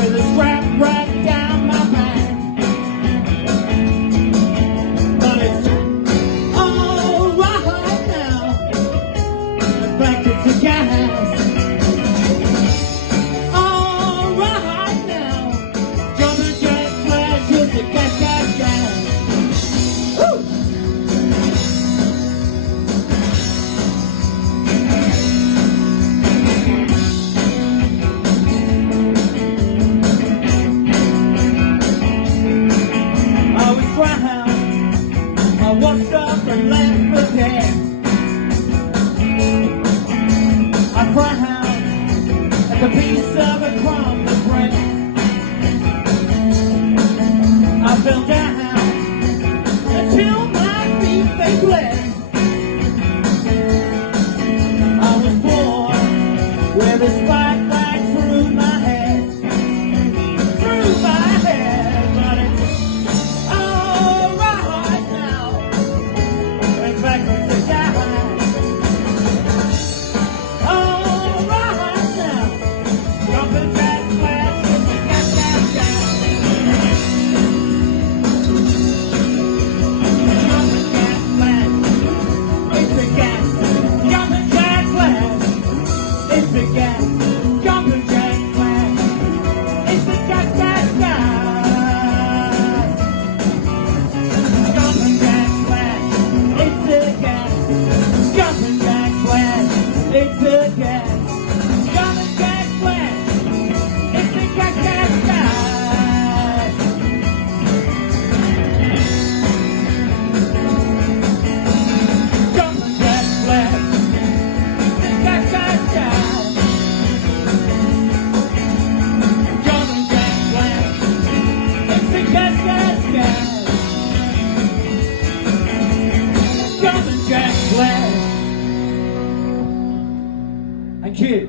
with a strap right down my back. But it's all right now. Back to the gas. All right now. Jumping jack flash with the gas, gas, gas. Woo! I walked up and left for dead. I frowned at the piece of a crumb of bread. I fell down until my feet they bled. I was born with a spike right through my head. Through my head, but it's all right now. Back with the guy. All right now. Jumping jack flash with the gas, gas, gas. Jumping jack flash. It's the gas. Jumping jack flash. It's the gas. Jumping jack flash. It's the gas, gas, gas. Jumping jack flash. It's the gas. Jumping jack flash. It's the gas. Jumping jack flash. It's the gas, gas, gas. Jumping jack flash. It's the gas, gas, gas. Jumping jack flash. It's the gas, gas, gas. Jumpin' jack flash. Thank you.